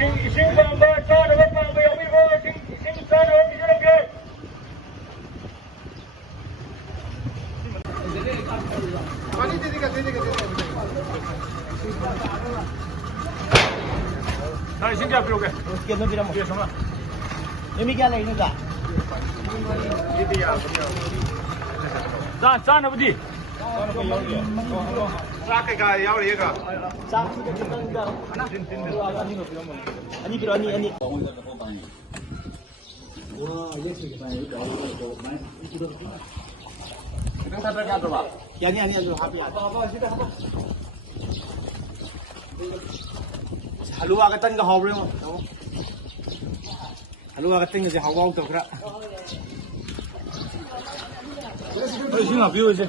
Này xin chào kêu kìa. Kia nó đi đâu một kia sống à? Em đi kia này nữa cả. Cha nó đi. Cha cái áo đấy cả. Cha cái cái anh đi anh. Yang ni tu habis. Halua cái tên cái hộp luôn. Halua cái tên cái hộp bao tục đó. Tôi xin học view chứ.